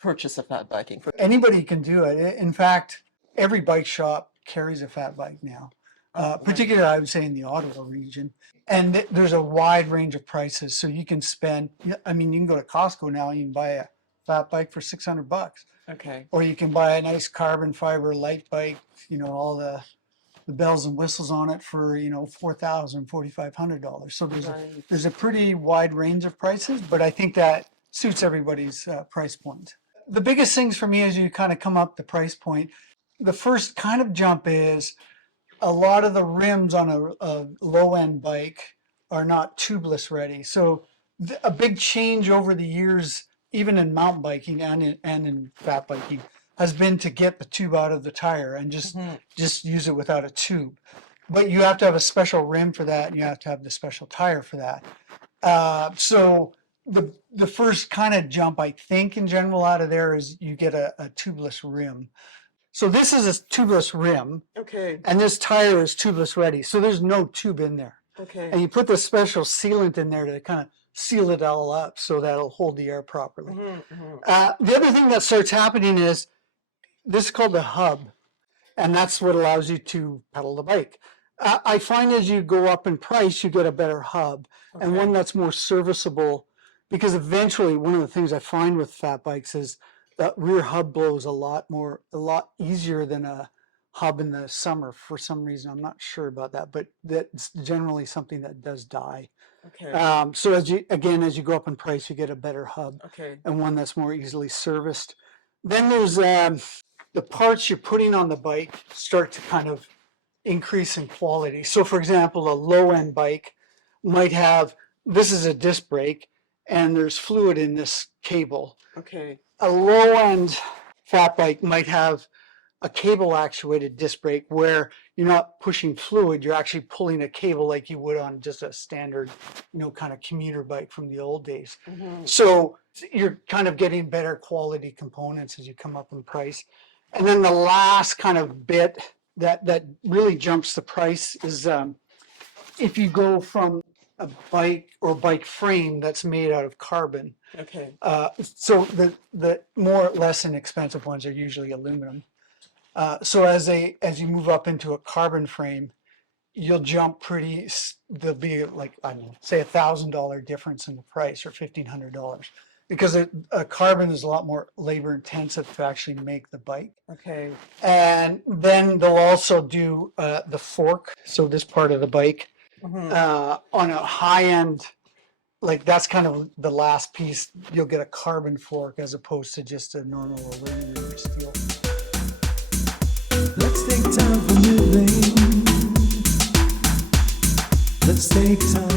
purchase a fat biking. Anybody can do it. In fact, every bike shop carries a fat bike now, particularly I would say in the Ottawa region. And there's a wide range of prices. So you can spend, I mean, you can go to Costco now, you can buy a fat bike for $600. Okay. Or you can buy a nice carbon fiber light bike, you know, all the bells and whistles on it for, you know, $4,000, $4,500. So there's a pretty wide range of prices, but I think that suits everybody's price point. The biggest things for me as you kind of come up the price point, the first kind of jump is a lot of the rims on a low-end bike are not tubeless ready. So a big change over the years, even in mountain biking and in fat biking, has been to get the tube out of the tire and just use it without a tube. But you have to have a special rim for that, and you have to have the special tire for that. So the first kind of jump, I think, in general out of there is you get a tubeless rim. So this is a tubeless rim. Okay. And this tire is tubeless ready. So there's no tube in there. Okay. And you put the special sealant in there to kind of seal it all up so that'll hold the air properly. The other thing that starts happening is this is called the hub. And that's what allows you to pedal the bike. I find as you go up in price, you get a better hub and one that's more serviceable, because eventually one of the things I find with fat bikes is that rear hub blows a lot easier than a hub in the summer for some reason. I'm not sure about that, but that's generally something that does die. Okay. So as you go up in price, you get a better hub and one that's more easily serviced. Then there's the parts you're putting on the bike start to kind of increase in quality. So for example, a low-end bike might have, this is a disc brake, and there's fluid in this cable. Okay. A low-end fat bike might have a cable actuated disc brake where you're not pushing fluid, you're actually pulling a cable like you would on just a standard, you know, kind of commuter bike from the old days. So you're kind of getting better quality components as you come up in price. And then the last kind of bit that really jumps the price is if you go from a bike or bike frame that's made out of carbon. Okay. So the more or less inexpensive ones are usually aluminum. So as you move up into a carbon frame, you'll jump there'll be like, I don't know, say $1,000 difference in the price or $1,500, because a carbon is a lot more labor intensive to actually make the bike. Okay. And then they'll also do the fork, so this part of the bike, on a high end, like that's kind of the last piece, you'll get a carbon fork as opposed to just a normal aluminum or steel. Let's take time for moving. Let's take time.